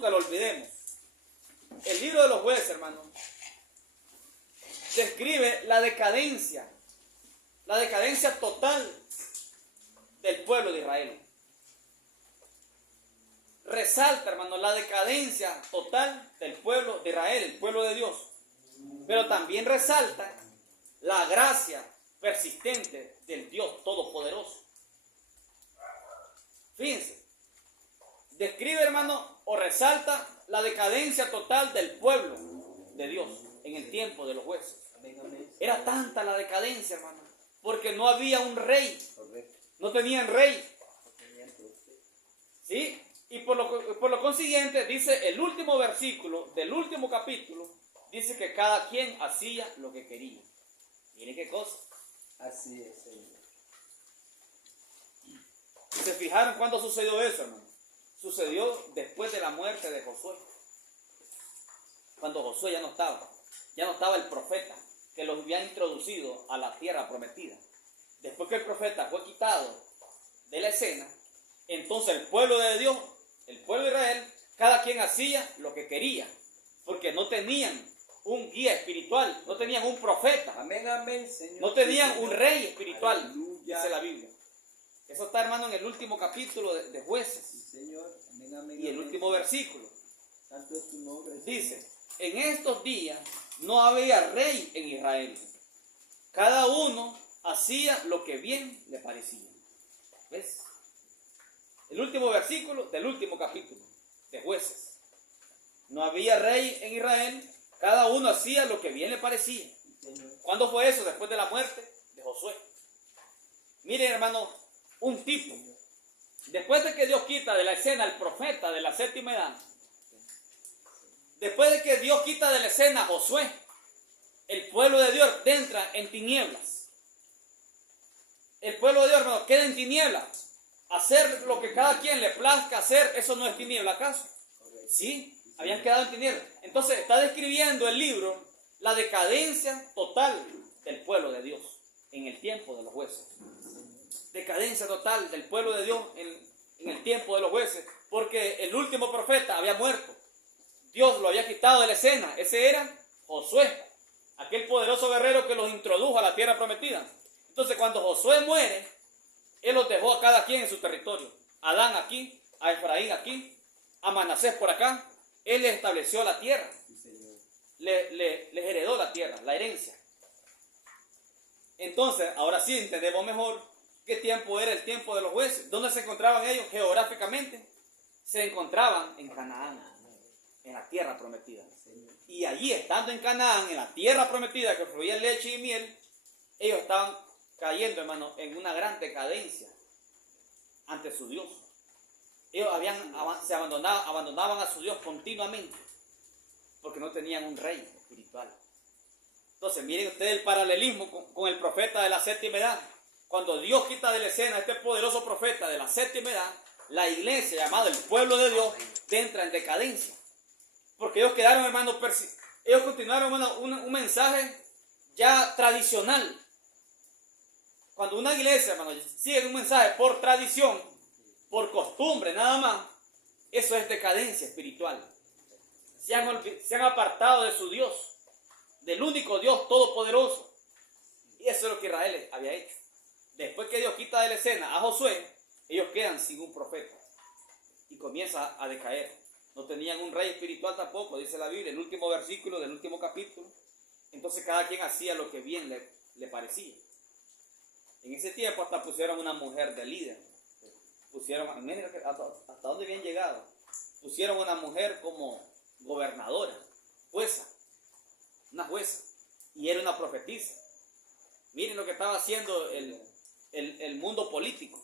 nunca lo olvidemos. El libro de los Jueces, hermano, describe la decadencia total del pueblo de Israel. Resalta, hermano, la decadencia total del pueblo de Israel, el pueblo de Dios. Pero también resalta la gracia persistente del Dios Todopoderoso. Fíjense, describe, hermano, o resalta la decadencia total del pueblo de Dios en el tiempo de los jueces. Era tanta la decadencia, hermano, porque no había un rey, no tenían rey. ¿Sí? Y por lo consiguiente, dice el último versículo del último capítulo, dice que cada quien hacía lo que quería. Mire qué cosa. Así es, Señor. ¿Se fijaron cuándo sucedió eso, hermano? Sucedió después de la muerte de Josué. Cuando Josué ya no estaba el profeta que los había introducido a la tierra prometida. Después que el profeta fue quitado de la escena, entonces el pueblo de Dios, el pueblo de Israel, cada quien hacía lo que quería, porque no tenían un guía espiritual, no tenían un profeta, amén, amén, Señor. No tenían un rey espiritual, Aleluya. dice la Biblia. Eso está, hermano, en el último capítulo de Jueces. Sí, Señor. Amén, amén, Y el amén. último versículo Santo es tu nombre, Señor. dice: en estos días no había rey en Israel. Cada uno hacía lo que bien le parecía. ¿Ves? El último versículo del último capítulo de Jueces. No había rey en Israel. Cada uno hacía lo que bien le parecía. ¿Cuándo fue eso? Después de la muerte de Josué. Miren, hermano, un tipo. Después de que Dios quita de la escena al profeta de la séptima edad, después de que Dios quita de la escena a Josué, el pueblo de Dios entra en tinieblas. El pueblo de Dios, hermano, queda en tinieblas. Hacer lo que cada quien le plazca hacer, eso no es tiniebla, ¿acaso? Sí, habían quedado en tinieblas. Entonces está describiendo el libro la decadencia total del pueblo de Dios en el tiempo de los jueces. Decadencia total del pueblo de Dios en el tiempo de los jueces, porque el último profeta había muerto. Dios lo había quitado de la escena. Ese era Josué, aquel poderoso guerrero que los introdujo a la tierra prometida. Entonces, cuando Josué muere, él los dejó a cada quien en su territorio. A Adán aquí, a Efraín aquí, a Manasés por acá. Él les estableció la tierra. Les heredó la tierra, la herencia. Entonces, ahora sí entendemos mejor qué tiempo era el tiempo de los jueces. ¿Dónde se encontraban ellos geográficamente? Se encontraban en Canaán, en la tierra prometida. Y allí, estando en Canaán, en la tierra prometida que fluía leche y miel, ellos estaban cayendo, hermano, en una gran decadencia ante su Dios. Ellos abandonaban a su Dios continuamente, porque no tenían un rey espiritual. Entonces, miren ustedes el paralelismo con el profeta de la séptima edad. Cuando Dios quita de la escena a este poderoso profeta de la séptima edad, la iglesia, llamada el pueblo de Dios, entra en decadencia. Porque ellos quedaron, hermano, ellos continuaron, hermano, un mensaje ya tradicional. Cuando una iglesia, hermano, sigue un mensaje por tradición, por costumbre, nada más, eso es decadencia espiritual. Se han apartado de su Dios, del único Dios todopoderoso. Y eso es lo que Israel había hecho. Después que Dios quita de la escena a Josué, ellos quedan sin un profeta y comienza a decaer. No tenían un rey espiritual tampoco, dice la Biblia, el último versículo del último capítulo. Entonces cada quien hacía lo que bien le parecía. En ese tiempo hasta pusieron una mujer de líder. Pusieron, miren hasta dónde habían llegado. Pusieron una mujer como gobernadora, jueza, una jueza, y era una profetisa. Miren lo que estaba haciendo el mundo político.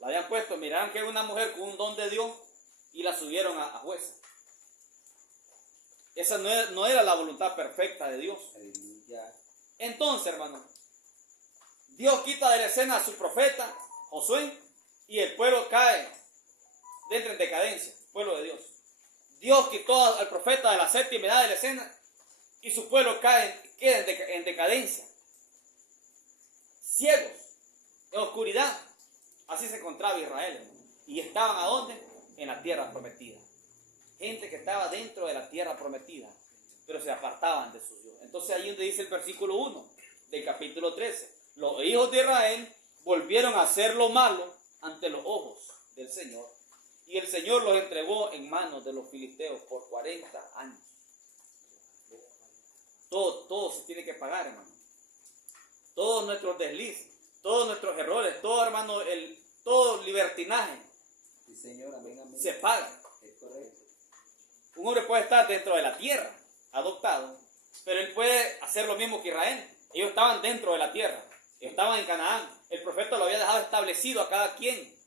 La habían puesto, miraron que era una mujer con un don de Dios y la subieron a jueza. Esa no era la voluntad perfecta de Dios. Entonces, hermano, Dios quita de la escena a su profeta, Josué, y el pueblo cae dentro en decadencia, el pueblo de Dios. Dios quitó al profeta de la séptima edad de la escena y su pueblo queda en decadencia. Ciegos, en oscuridad. Así se encontraba Israel. ¿Y estaban a dónde? En la tierra prometida. gente que estaba dentro de la tierra prometida, pero se apartaban de su Dios. Entonces ahí donde dice el versículo 1 del capítulo 13, los hijos de Israel volvieron a hacer lo malo ante los ojos del Señor, y el Señor los entregó en manos de los filisteos por 40 años. Todo se tiene que pagar, hermano. Todos nuestros deslices, todos nuestros errores, todo, hermano, todo libertinaje, Sí, Señor, amén, amén. se paga. Es correcto. Un hombre puede estar dentro de la tierra, adoptado, pero él puede hacer lo mismo que Israel. Ellos estaban dentro de la tierra, ellos estaban en Canaán. El profeta lo había dejado establecido a cada quien.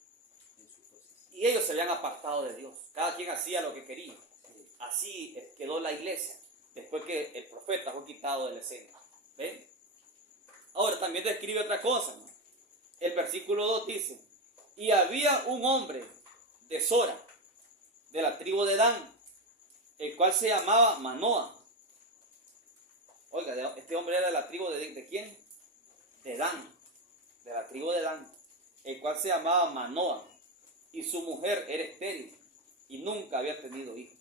Y ellos se habían apartado de Dios. Cada quien hacía lo que quería. Así quedó la iglesia, después que el profeta fue quitado de la escena. ¿Ven? Ahora también describe otra cosa, ¿no? El versículo 2 dice, y había un hombre de Sora, de la tribu de Dan, el cual se llamaba Manoa. Oiga, este hombre era de la tribu ¿de quién? De Dan, de la tribu de Dan, el cual se llamaba Manoa, y su mujer era estéril, y nunca había tenido hijos.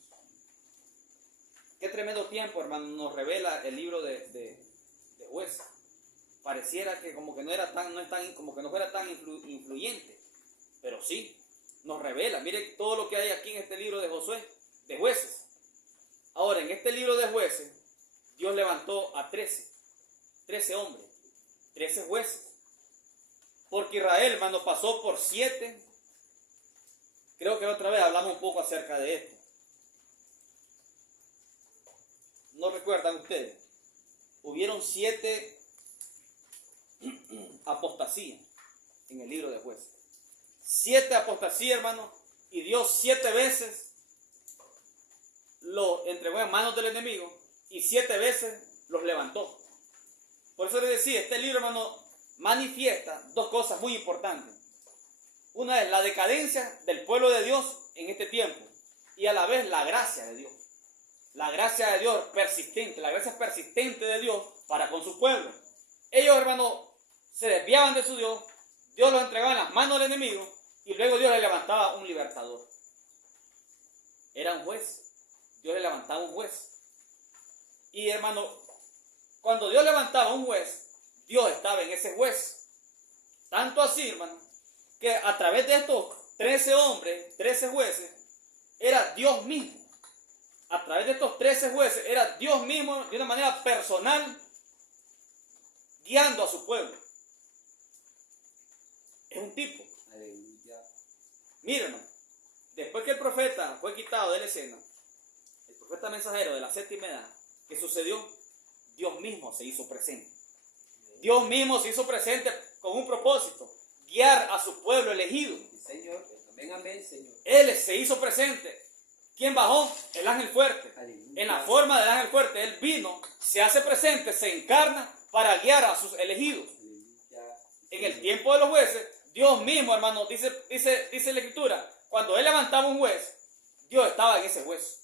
Qué tremendo tiempo, hermano, nos revela el libro de Jueces. Pareciera que como que como que no fuera tan influyente, pero sí, nos revela. Mire todo lo que hay aquí en este libro de Josué, de Jueces. Ahora, en este libro de Jueces, Dios levantó a 13 hombres, 13 jueces. Porque Israel, hermano, pasó por 7. Creo que otra vez hablamos un poco acerca de esto. ¿No recuerdan ustedes? Hubieron 7 apostasías en el libro de Jueces. 7 apostasías, hermano, y Dios 7 veces lo entregó en manos del enemigo y 7 veces los levantó. Por eso les decía, este libro, hermano, manifiesta 2 cosas muy importantes. Una es la decadencia del pueblo de Dios en este tiempo y a la vez la gracia de Dios. La gracia de Dios persistente, la gracia persistente de Dios para con su pueblo. Ellos, hermano, se desviaban de su Dios, Dios los entregaba en las manos del enemigo y luego Dios les levantaba un libertador. Era un juez, Dios le levantaba un juez. Y, hermano, cuando Dios levantaba un juez, Dios estaba en ese juez. Tanto así, hermano, que a través de estos 13 hombres, 13 jueces, era Dios mismo. A través de estos 13 jueces, era Dios mismo de una manera personal, guiando a su pueblo. Es un tipo. Aleluya. Mírenos, después que el profeta fue quitado de la escena, el profeta mensajero de la 7ª edad, ¿qué sucedió? Dios mismo se hizo presente. Dios mismo se hizo presente con un propósito, guiar a su pueblo elegido. Sí, Señor, amén, amén, Señor. Él se hizo presente. ¿Quién bajó? El ángel fuerte. Aleluya. En la forma del ángel fuerte, Él vino, se hace presente, se encarna para guiar a sus elegidos. Aleluya. En el tiempo de los jueces, Dios mismo, hermano, dice la Escritura, cuando Él levantaba un juez, Dios estaba en ese juez.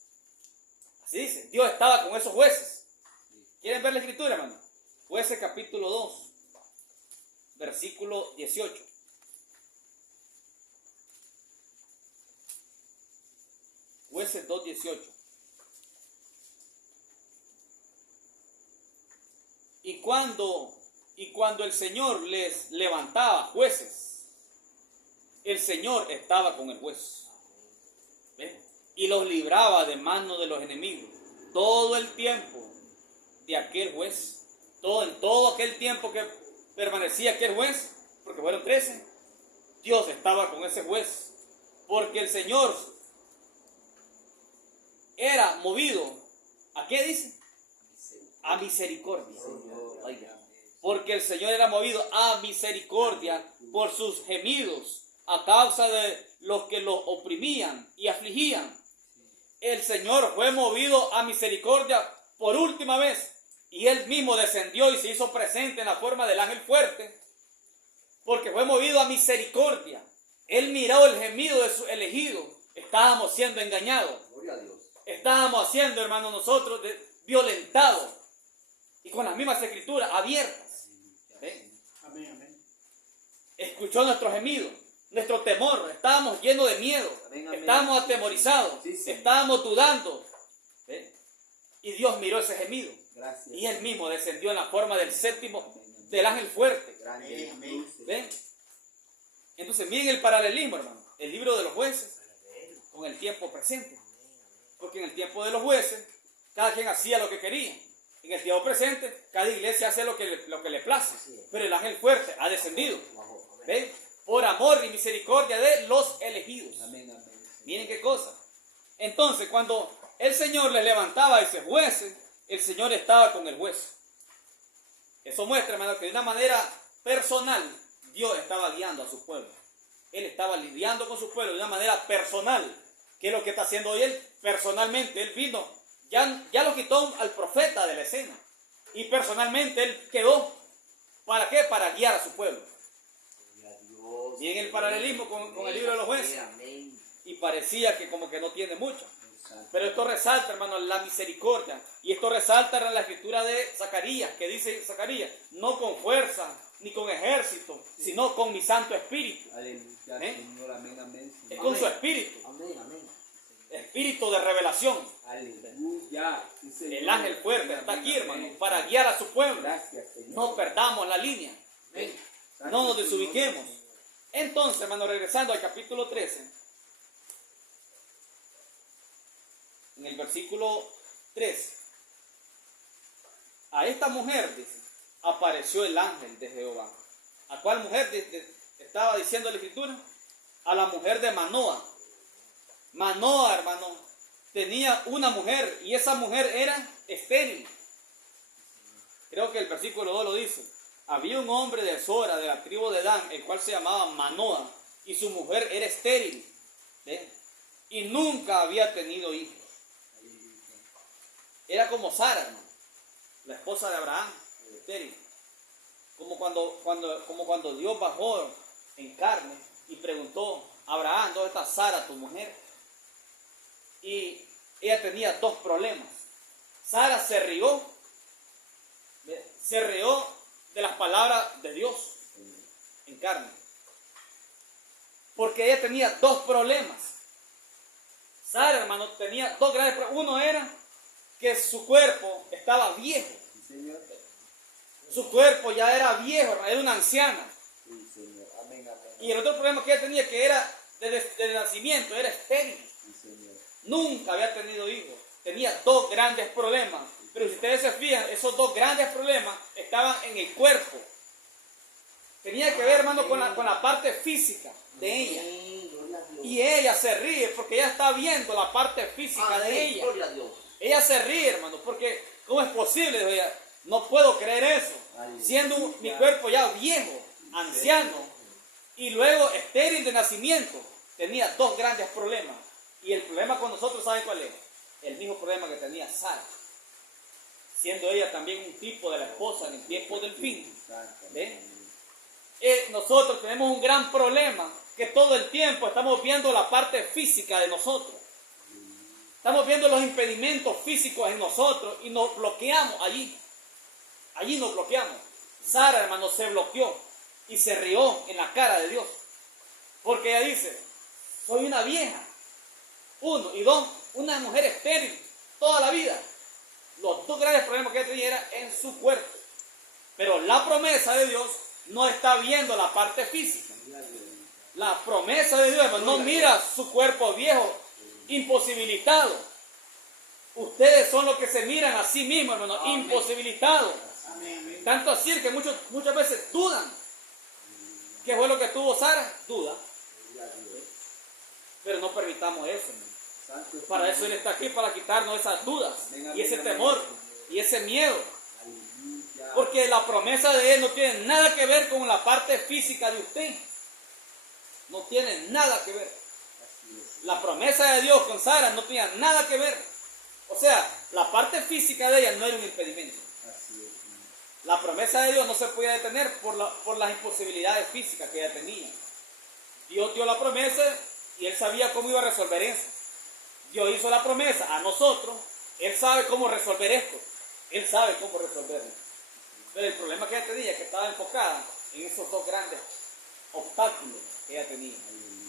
Así dice, Dios estaba con esos jueces. ¿Quieren ver la Escritura, hermano? Jueces capítulo 2, versículo 18. Jueces 2:18. Y cuando el Señor les levantaba jueces, el Señor estaba con el juez. ¿Ven? Y los libraba de mano de los enemigos. Todo el tiempo de aquel juez, en todo aquel tiempo que permanecía aquel juez, porque fueron 13, Dios estaba con ese juez. Porque el Señor era movido, ¿a qué dice? A misericordia. Oiga, porque el Señor era movido a misericordia por sus gemidos a causa de los que lo oprimían y afligían. El Señor fue movido a misericordia por última vez y Él mismo descendió y se hizo presente en la forma del ángel fuerte porque fue movido a misericordia. Él miró el gemido de su elegido. Estábamos siendo engañados. Gloria a Dios. Estábamos siendo, hermanos, nosotros violentados y con las mismas escrituras abiertas. ¿Ven? Amén, amén. Escuchó nuestros gemidos nuestro temor, estábamos llenos de miedo, Amén, amén. estábamos atemorizados, Sí, sí. estábamos dudando. ¿Ve? Y Dios miró ese gemido. Gracias. Y Él mismo descendió en la forma del séptimo, del ángel fuerte. Grande. Amén. ¿Ven? Entonces miren el paralelismo, hermano. El libro de los jueces con el tiempo presente. Porque en el tiempo de los jueces, cada quien hacía lo que quería. En el tiempo presente, cada iglesia hace lo que le place. Pero el ángel fuerte ha descendido. ¿Ven? Por amor y misericordia de los elegidos. Amén, amén. Miren qué cosa. Entonces, cuando el Señor les levantaba a ese juez, el Señor estaba con el juez. Eso muestra, hermano, que de una manera personal Dios estaba guiando a su pueblo. Él estaba lidiando con su pueblo de una manera personal. ¿Qué es lo que está haciendo hoy Él? Personalmente, Él vino, ya lo quitó al profeta de la escena. Y personalmente Él quedó. ¿Para qué? Para guiar a su pueblo. Y en el paralelismo con el libro de los jueces. Y parecía que como que no tiene mucho. Pero esto resalta, hermano, la misericordia. Y esto resalta en la escritura de Zacarías, que dice Zacarías, no con fuerza ni con ejército, sino con mi Santo Espíritu. Aleluya, Señor. Amén, amén. Es con su Espíritu. Amén, amén. Espíritu de revelación. Aleluya. Sí, Señor. El ángel fuerte está Amén, aquí, hermano, amén. para guiar a su pueblo. Gracias, Señor. No perdamos la línea. No nos desubiquemos. Entonces, hermano, regresando al capítulo 13, en el versículo 3, a esta mujer, dice, apareció el ángel de Jehová. ¿A cuál mujer estaba diciendo la escritura? A la mujer de Manoa. Manoa, hermano, tenía una mujer y esa mujer era estéril. Creo que el versículo 2 lo dice. Había un hombre de Sora, de la tribu de Dan, el cual se llamaba Manoa, y su mujer era estéril. ¿Ve? Y nunca había tenido hijos. Era como Sara, hermano, la esposa de Abraham, estéril. Como cuando Dios bajó en carne y preguntó a Abraham, ¿dónde está Sara, tu mujer? Y ella tenía dos problemas. Sara se rió de las palabras de Dios en carne. Porque ella tenía dos problemas. Sara, hermano, tenía dos grandes problemas. Uno era que su cuerpo estaba viejo. Sí, Señor. Su cuerpo ya era viejo, hermano, era una anciana. Sí, Señor. Amén, amén. Y el otro problema que ella tenía, que era desde nacimiento, era estéril. Sí, Señor. Nunca había tenido hijos. Tenía dos grandes problemas. Pero si ustedes se fijan, esos dos grandes problemas estaban en el cuerpo. Tenía que ver, hermano, con la parte física de ella. Y ella se ríe porque ella está viendo la parte física de ella. Gloria a Dios. Ella se ríe, hermano, porque ¿cómo es posible? Dijo ella, no puedo creer eso. Siendo mi cuerpo ya viejo, anciano, y luego estéril de nacimiento, tenía dos grandes problemas. Y el problema con nosotros, ¿saben cuál es? El mismo problema que tenía Sara. Siendo ella también un tipo de la esposa en el tiempo del fin. ¿Ve? Nosotros tenemos un gran problema, que todo el tiempo estamos viendo la parte física de nosotros. Estamos viendo los impedimentos físicos en nosotros y nos bloqueamos allí. Allí nos bloqueamos. Sara, hermano, se bloqueó y se rió en la cara de Dios. Porque ella dice, soy una vieja. Uno. Y dos, una mujer estéril toda la vida. Los dos grandes problemas que ella tenía era en su cuerpo. Pero la promesa de Dios no está viendo la parte física. La promesa de Dios, hermano, no mira su cuerpo viejo, imposibilitado. Ustedes son los que se miran a sí mismos, hermano, imposibilitados. Tanto así que muchas veces dudan. ¿Qué fue lo que tuvo Sara? Duda. Pero no permitamos eso, hermano. Para eso Él está aquí, para quitarnos esas dudas y ese temor y ese miedo. Porque la promesa de Él no tiene nada que ver con la parte física de usted. No tiene nada que ver. La promesa de Dios con Sara no tenía nada que ver. O sea, la parte física de ella no era un impedimento. La promesa de Dios no se podía detener por las imposibilidades físicas que ella tenía. Dios dio la promesa y Él sabía cómo iba a resolver eso. Dios hizo la promesa a nosotros. Él sabe cómo resolver esto. Él sabe cómo resolverlo. Pero el problema que ella tenía es que estaba enfocada en esos dos grandes obstáculo que ella tenía.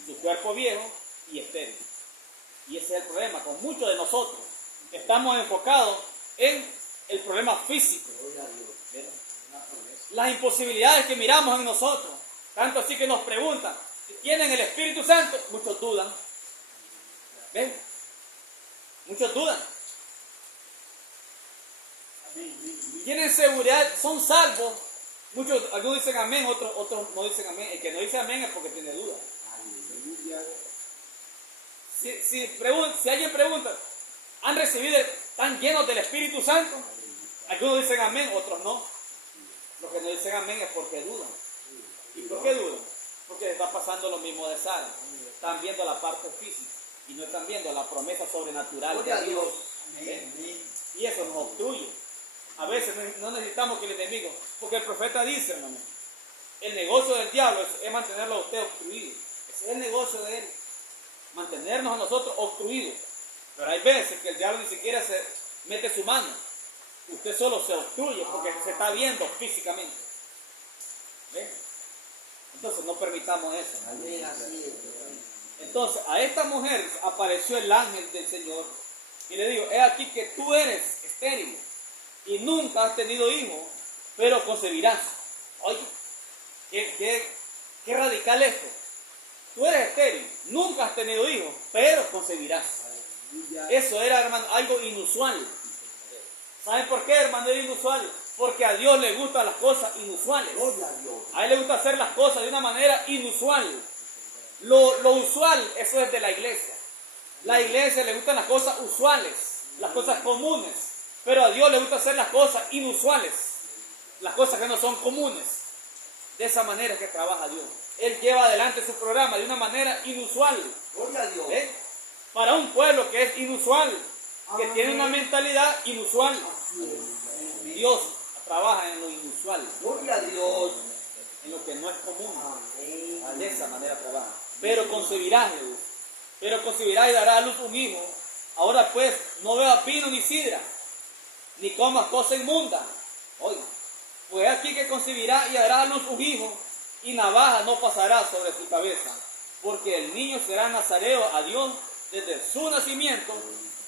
Su cuerpo viejo y estéril. Y ese es el problema con muchos de nosotros. Estamos enfocados en el problema físico. Las imposibilidades que miramos en nosotros. Tanto así que nos preguntan, ¿tienen el Espíritu Santo? Muchos dudan. ¿Ven? Muchos dudan. ¿Tienen seguridad? ¿Son salvos? Muchos, algunos dicen amén, otros no dicen amén. El que no dice amén es porque tiene dudas. Si alguien pregunta, ¿han recibido, están llenos del Espíritu Santo? Algunos dicen amén, otros no. Los que no dicen amén es porque dudan. ¿Y por qué dudan? Porque les está pasando lo mismo de Sara. Están viendo la parte física y no están viendo la promesa sobrenatural de Dios. Y eso nos obstruye. A veces no necesitamos que el enemigo, porque el profeta dice, hermano, el negocio del diablo es mantenerlo a usted obstruido. Ese es el negocio de él. Mantenernos a nosotros obstruidos. Pero hay veces que el diablo ni siquiera se mete su mano. Usted solo se obstruye porque se está viendo físicamente. ¿Ven? Entonces no permitamos eso. Entonces a esta mujer apareció el ángel del Señor y le dijo, he aquí que tú eres estéril y nunca has tenido hijo, pero concebirás. Oye, qué radical esto. Tú eres estéril, nunca has tenido hijos, pero concebirás. Eso era, hermano, algo inusual. ¿Saben por qué, hermano, era inusual? Porque a Dios le gustan las cosas inusuales. A Él le gusta hacer las cosas de una manera inusual. Lo usual, eso es de la iglesia. La iglesia le gustan las cosas usuales, las cosas comunes. Pero a Dios le gusta hacer las cosas inusuales, las cosas que no son comunes. De esa manera es que trabaja Dios. Él lleva adelante su programa de una manera inusual. Gloria a Dios. Para un pueblo que es inusual, que tiene una mentalidad inusual. Dios trabaja en lo inusual. Gloria a Dios. En lo que no es común. De esa manera trabaja. Pero concebirás, Dios. Pero concebirás y darás a luz un hijo. Ahora pues, no bebas vino ni sidra, ni comas cosa inmunda. Oiga, pues aquí que concebirá y dará a luz un hijo, y navaja no pasará sobre su cabeza, porque el niño será nazareo a Dios desde su nacimiento,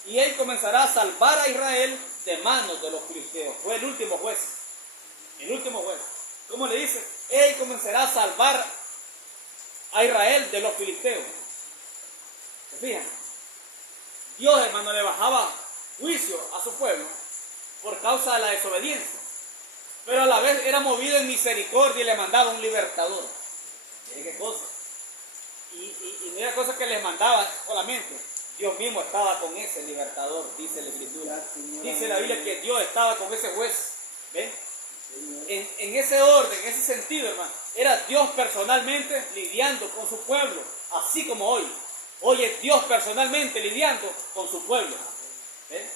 y él comenzará a salvar a Israel de manos de los filisteos. Fue el último juez. El último juez. ¿Cómo le dice? Él comenzará a salvar a Israel de los filisteos. ¿Se fijan? Dios, hermano, le bajaba juicio a su pueblo por causa de la desobediencia. Pero a la vez era movido en misericordia y le mandaba un libertador. Miren qué cosa. Y no era cosa que les mandaba solamente. Dios mismo estaba con ese libertador, dice la Escritura. Dice la Biblia que Dios estaba con ese juez. ¿Ven? En ese orden, en ese sentido, hermano, era Dios personalmente lidiando con su pueblo, así como hoy. Hoy es Dios personalmente lidiando con su pueblo. ¿Ven?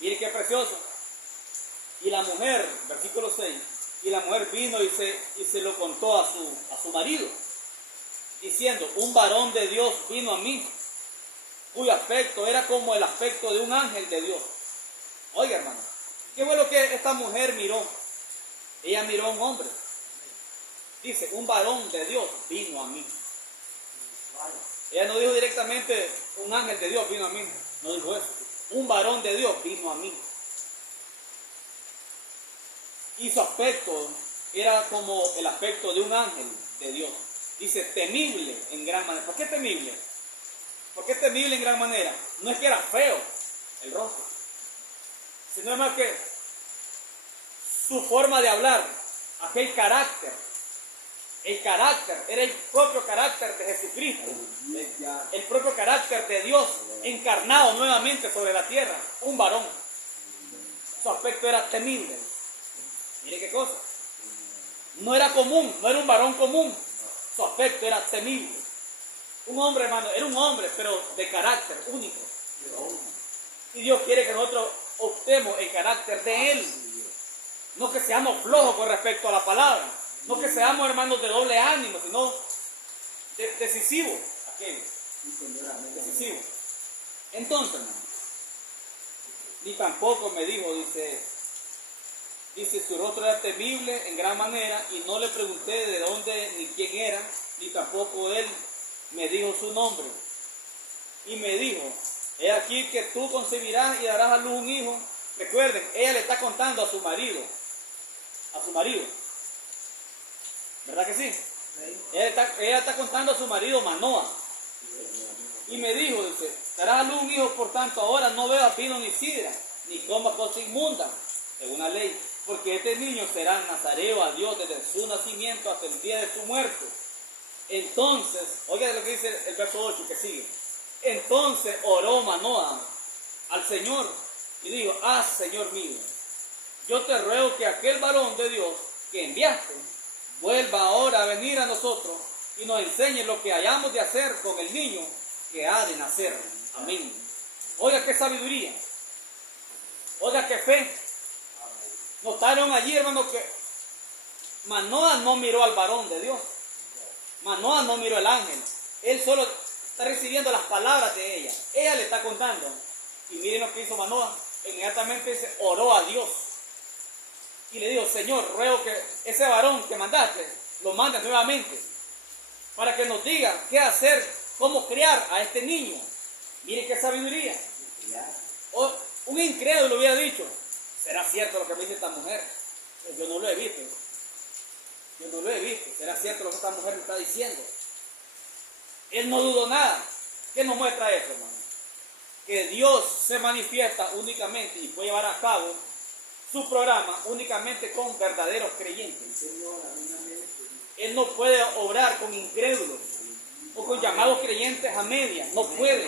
Miren qué precioso. Y la mujer, versículo 6, y la mujer vino y se lo contó a su marido, diciendo, un varón de Dios vino a mí, cuyo aspecto era como el aspecto de un ángel de Dios. Oiga, hermano, ¿qué fue lo que esta mujer miró? Ella miró a un hombre. Dice, un varón de Dios vino a mí. Ella no dijo directamente, un ángel de Dios vino a mí. No dijo eso. Un varón de Dios vino a mí. Y su aspecto era como el aspecto de un ángel de Dios. Dice, temible en gran manera. ¿Por qué temible? ¿Por qué temible en gran manera? No es que era feo el rostro, sino es más que su forma de hablar, aquel carácter. El carácter era el propio carácter de Jesucristo, el propio carácter de Dios encarnado nuevamente sobre la tierra, un varón. Su aspecto era temible. Mire qué cosa. No era común, no era un varón común. Su aspecto era temible. Un hombre, hermano, era un hombre, pero de carácter único. Y Dios quiere que nosotros optemos el carácter de Él. No que seamos flojos con respecto a la palabra. No que seamos, hermanos, de doble ánimo, sino decisivos. Decisivo. Entonces, hermano, ni tampoco me dijo, Dice, su rostro era temible en gran manera, y no le pregunté de dónde ni quién era, ni tampoco él me dijo su nombre. Y me dijo, he aquí que tú concebirás y darás a luz un hijo. Recuerden, ella le está contando a su marido. ¿Verdad que sí? Ella está contando a su marido Manoa. Y me dijo, dice, darás a luz un hijo, por tanto ahora no bebas vino ni sidra, ni comas cosa inmunda, según la ley, porque este niño será nazareo a Dios desde su nacimiento hasta el día de su muerte. Entonces, oiga lo que dice el verso 8 que sigue. Entonces oró Manoa al Señor y dijo, Señor mío, yo te ruego que aquel varón de Dios que enviaste vuelva ahora a venir a nosotros y nos enseñe lo que hayamos de hacer con el niño que ha de nacer. Amén. Oiga qué sabiduría. Oiga qué fe. Notaron allí, hermano, que Manoa no miró al varón de Dios. Manoa no miró al ángel. Él solo está recibiendo las palabras de ella. Ella le está contando. Y miren lo que hizo Manoa. Inmediatamente dice, oró a Dios. Y le dijo, Señor, ruego que ese varón que mandaste, lo mandes nuevamente. Para que nos diga qué hacer, cómo criar a este niño. Miren qué sabiduría. Un incrédulo hubiera dicho, ¿será cierto lo que me dice esta mujer? Yo no lo he visto. ¿Será cierto lo que esta mujer me está diciendo? Él no dudó nada. ¿Qué nos muestra eso, hermano? Que Dios se manifiesta únicamente y puede llevar a cabo su programa únicamente con verdaderos creyentes. Él no puede obrar con incrédulos o con llamados creyentes a medias. No puede.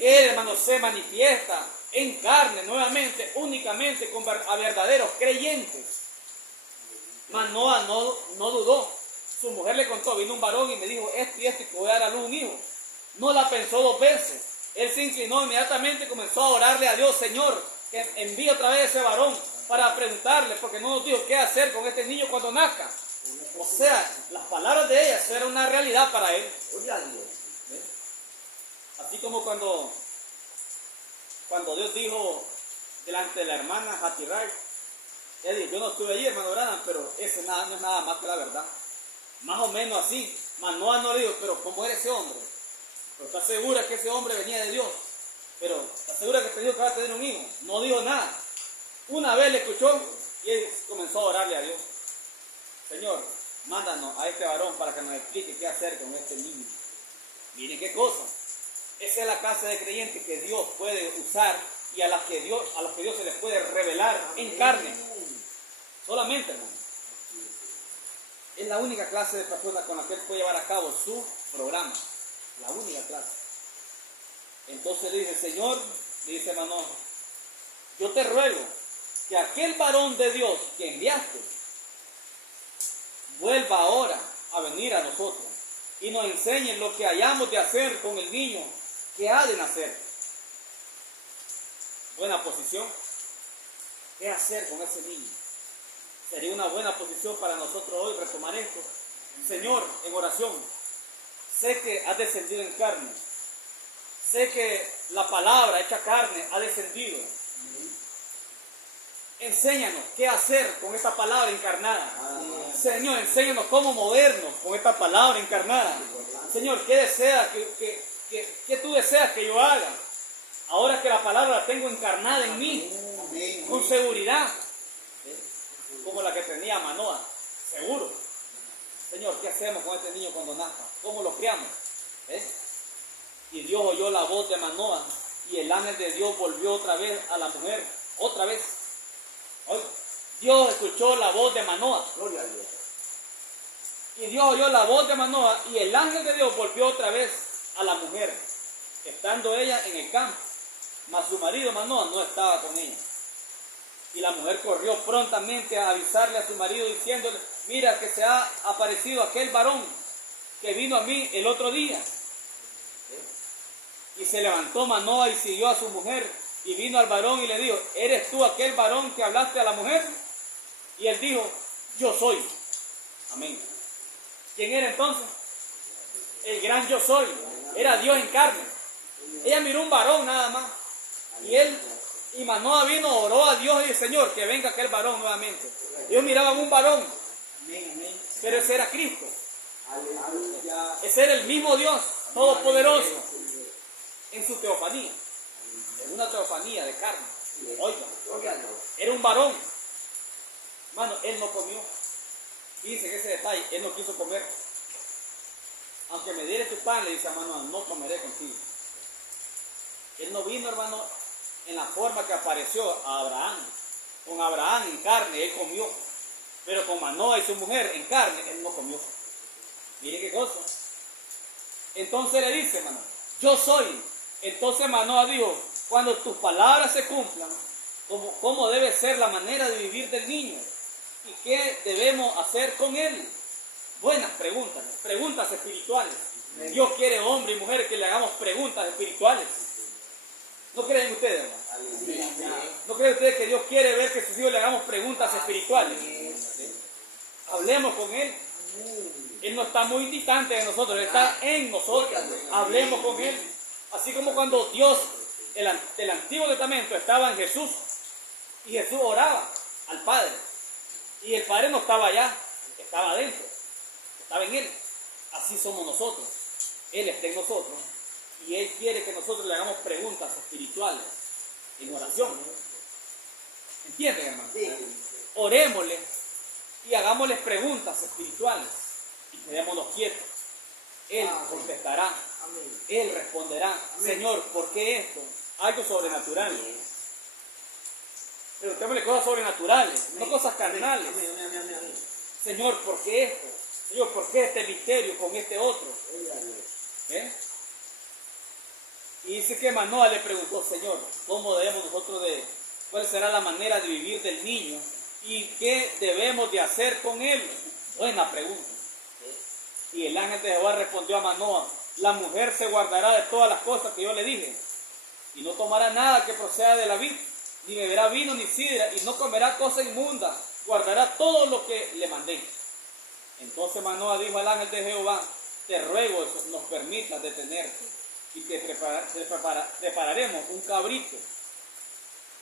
Él, hermano, se manifiesta en carne nuevamente únicamente con a verdaderos creyentes. Manoa no dudó. Su mujer le contó, vino un varón y me dijo, esto y esto, y que voy a dar a luz un hijo. No la pensó dos veces. Él se inclinó inmediatamente y comenzó a orarle a Dios, Señor, que envíe otra vez ese varón para preguntarle, porque no nos dijo qué hacer con este niño cuando nazca. O sea, las palabras de ella, eso era una realidad para él. Así como cuando Dios dijo delante de la hermana Hatirai, ella dijo, yo no estuve allí, hermano Branham, pero ese no es nada más que la verdad. Más o menos así. Manoa no le dijo, pero ¿cómo era ese hombre? Pero ¿estás segura que ese hombre venía de Dios? Pero ¿estás segura que te dijo que va a tener un hijo? No dijo nada. Una vez le escuchó y él comenzó a orarle a Dios. Señor, mándanos a este varón para que nos explique qué hacer con este niño. Miren qué cosa. Esa es la clase de creyentes que Dios puede usar y a las que Dios se les puede revelar en carne. Solamente, hermano. Es la única clase de persona con la que él puede llevar a cabo su programa. La única clase. Entonces le dice, Señor, le dice Manoa, yo te ruego que aquel varón de Dios que enviaste vuelva ahora a venir a nosotros y nos enseñe lo que hayamos de hacer con el niño que ha de nacer. Buena posición. ¿Qué hacer con ese niño? Sería una buena posición para nosotros hoy retomar esto. Señor, en oración, sé que has descendido en carne. Sé que la palabra hecha carne ha descendido. Enséñanos qué hacer con esta palabra encarnada. Señor, enséñanos cómo movernos con esta palabra encarnada. Señor, ¿qué deseas que tú deseas que yo haga? Ahora que la palabra la tengo encarnada en mí, con seguridad, como la que tenía Manoa, seguro. Señor, ¿qué hacemos con este niño cuando nazca? ¿Cómo lo criamos? Y Dios oyó la voz de Manoa y el ángel de Dios volvió otra vez a la mujer, otra vez. Dios escuchó la voz de Manoa. Gloria a Dios. Y Dios oyó la voz de Manoa y el ángel de Dios volvió otra vez a la mujer, estando ella en el campo, mas su marido Manoa no estaba con ella. Y la mujer corrió prontamente a avisarle a su marido diciéndole, mira que se ha aparecido aquel varón que vino a mí el otro día. Y se levantó Manoa y siguió a su mujer y vino al varón y le dijo, ¿eres tú aquel varón que hablaste a la mujer? Y él dijo, yo soy. Amén. ¿Quién era entonces? El gran yo soy. Era Dios en carne. Ella miró un varón nada más. Y él Y Manoah vino, oró a Dios y dijo, Señor, que venga aquel varón nuevamente. Ellos miraban un varón, pero ese era Cristo. Aleluya. Ese era el mismo Dios, todopoderoso, en su teofanía. En una teofanía de carne. Oiga, Gloria a Dios. era un varón. Hermano, él no comió. Dice que ese detalle, él no quiso comer. Aunque me diere tu pan, le dice a Manoah, no comeré contigo. Él no vino, hermano, en la forma que apareció a Abraham. Con Abraham en carne, él comió. Pero con Manoah y su mujer en carne, él no comió. Mire qué cosa. Entonces le dice, hermano, yo soy. Entonces Manoah dijo, cuando tus palabras se cumplan, ¿cómo debe ser la manera de vivir del niño? ¿Y qué debemos hacer con él? Buenas preguntas, preguntas espirituales. Dios quiere hombres y mujeres que le hagamos preguntas espirituales. ¿No creen ustedes, hermano? ¿No creen ustedes que Dios quiere ver que sus hijos le hagamos preguntas espirituales? Hablemos con Él. Él no está muy distante de nosotros, Él está en nosotros. Hablemos con Él. Así como cuando Dios, el Antiguo Testamento, estaba en Jesús y Jesús oraba al Padre. Y el Padre no estaba allá, estaba adentro, estaba en Él. Así somos nosotros. Él está en nosotros y Él quiere que nosotros le hagamos preguntas espirituales en oración. ¿Entienden, hermano? Orémosle y hagámosles preguntas espirituales y quedémonos quietos. Él contestará, Él responderá. Señor, ¿por qué esto? Algo sobrenatural. Preguntémosle cosas sobrenaturales, no cosas carnales. Señor, ¿por qué esto? Señor, ¿por qué este misterio con este otro? Y dice que Manoah le preguntó, Señor, ¿cómo debemos nosotros cuál será la manera de vivir del niño? ¿Y qué debemos de hacer con él? Buena pregunta. Y el ángel de Jehová respondió a Manoah, la mujer se guardará de todas las cosas que yo le dije, y no tomará nada que proceda de la vid, ni beberá vino ni sidra, y no comerá cosa inmunda, guardará todo lo que le mandé. Entonces Manoah dijo al ángel de Jehová, te ruego nos permitas detenerte, y te prepararemos un cabrito.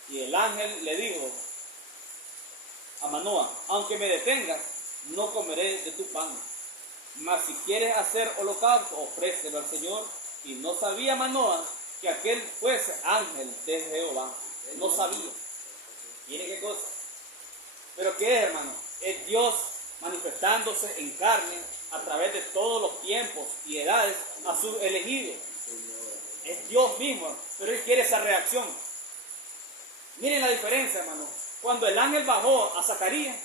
Y el ángel le dijo a Manoah, aunque me detengas, no comeré de tu pan. Mas si quieres hacer holocausto, ofrécelo al Señor. Y no sabía Manoah que aquel fuese ángel de Jehová. No sabía. Miren qué cosa. Pero qué es, hermano, es Dios manifestándose en carne a través de todos los tiempos y edades a sus elegidos. Es Dios mismo, pero Él quiere esa reacción. Miren la diferencia, hermano. Cuando el ángel bajó a Zacarías,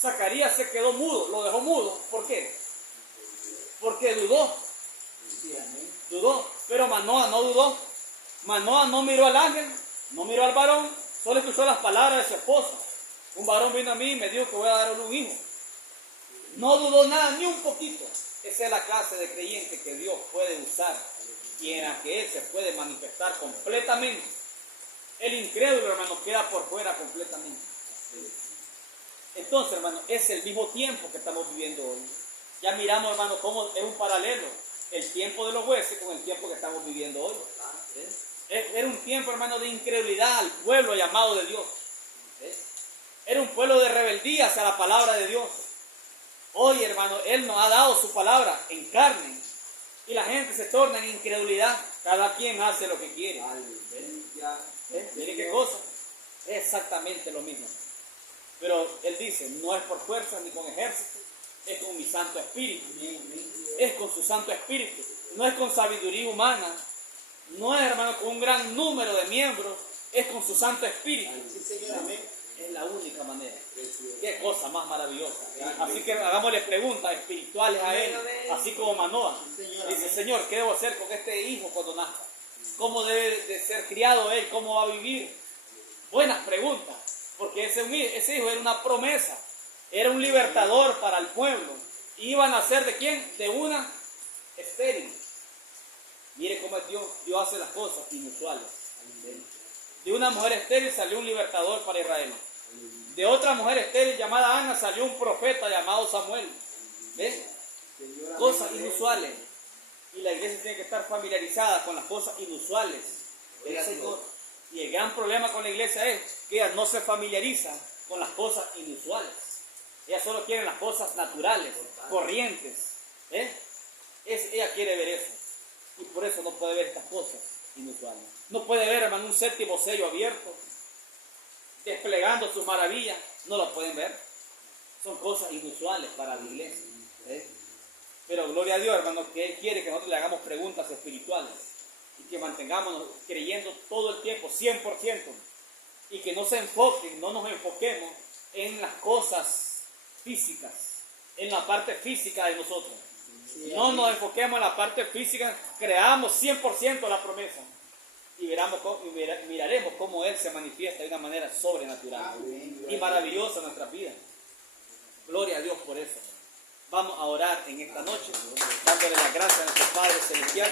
Zacarías se quedó mudo, lo dejó mudo. ¿Por qué? Porque dudó. Dudó, pero Manoah no dudó. Manoah no miró al ángel, no miró al varón, solo escuchó las palabras de su esposa. Un varón vino a mí y me dijo que voy a darle un hijo. No dudó nada, ni un poquito. Esa es la clase de creyente que Dios puede usar y en la que Él se puede manifestar completamente. El incrédulo, hermano, queda por fuera completamente. Entonces, hermano, es el mismo tiempo que estamos viviendo hoy. Ya miramos, hermano, cómo es un paralelo el tiempo de los jueces con el tiempo que estamos viviendo hoy. Era un tiempo, hermano, de incredulidad al pueblo llamado de Dios. Era un pueblo de rebeldía hacia la palabra de Dios. Hoy, hermano, Él nos ha dado su palabra en carne y la gente se torna en incredulidad. Cada quien hace lo que quiere. Miren qué cosa. Es exactamente lo mismo. Pero Él dice, no es por fuerza ni con ejército, es con mi Santo Espíritu. Es con su Santo Espíritu. No es con sabiduría humana. No es, hermano, con un gran número de miembros. Es con su Santo Espíritu. Es la única manera. Qué cosa más maravillosa. Así que hagámosle preguntas espirituales a Él. Así como Manoah. Dice, Señor, ¿qué debo hacer con este hijo cuando nazca? ¿Cómo debe de ser criado él? ¿Cómo va a vivir? Buenas preguntas. Porque ese hijo era una promesa. Era un libertador para el pueblo. ¿Iba a nacer de quién? De una estéril. Mire cómo es Dios. Dios hace las cosas inusuales. De una mujer estéril salió un libertador para Israel. De otra mujer estéril llamada Ana salió un profeta llamado Samuel. ¿Ves? Cosas inusuales. Y la iglesia tiene que estar familiarizada con las cosas inusuales del Señor. Y el gran problema con la iglesia es que ella no se familiariza con las cosas inusuales. Ella solo quiere las cosas naturales, corrientes. Ella quiere ver eso. Y por eso no puede ver estas cosas inusuales. No puede ver, hermano, un séptimo sello abierto, desplegando sus maravillas. No lo pueden ver. Son cosas inusuales para la iglesia. Pero gloria a Dios, hermano, que Él quiere que nosotros le hagamos preguntas espirituales y que mantengamos creyendo todo el tiempo, 100%, y que no nos enfoquemos en las cosas físicas, en la parte física de nosotros. No nos enfoquemos en la parte física, creamos 100% la promesa y miraremos cómo Él se manifiesta de una manera sobrenatural y maravillosa en nuestras vidas. Gloria a Dios por eso. Vamos a orar en esta noche, dándole las gracias a nuestro Padre Celestial.